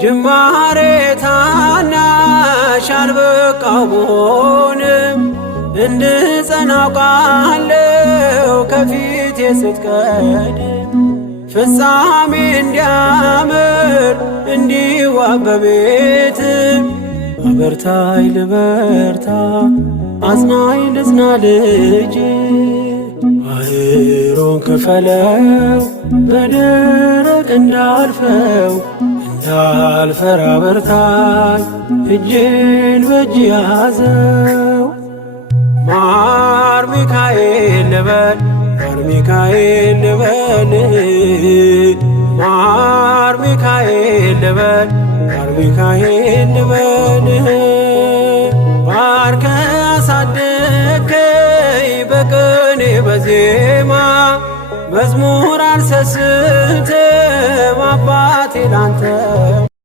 ጅማሬ ታናሽ አልበቃው ብሆንም እንድጸና አውቃለሁ ከፊቴ ስትቀድም ፍጻሜ እንዲያምር እንዲዋብ በቤት አበርታይ ልበርታ አጽናኝ ልጽና ልጅ ባህሩን ክፈለው በደረቅ እንዳልፈው እንዳልፈራ በርታኝ እጄን በእጅ ያዘው ማር ሚካኤል ልበል ማር ሚካኤል ልበል ማር ሚካኤል ልበል ማር ሚካኤል ልበል ባርከ አሳደግከኝ በቅኔ በዜማ መዝሙር አልሰስትም አባቴ ላንተማ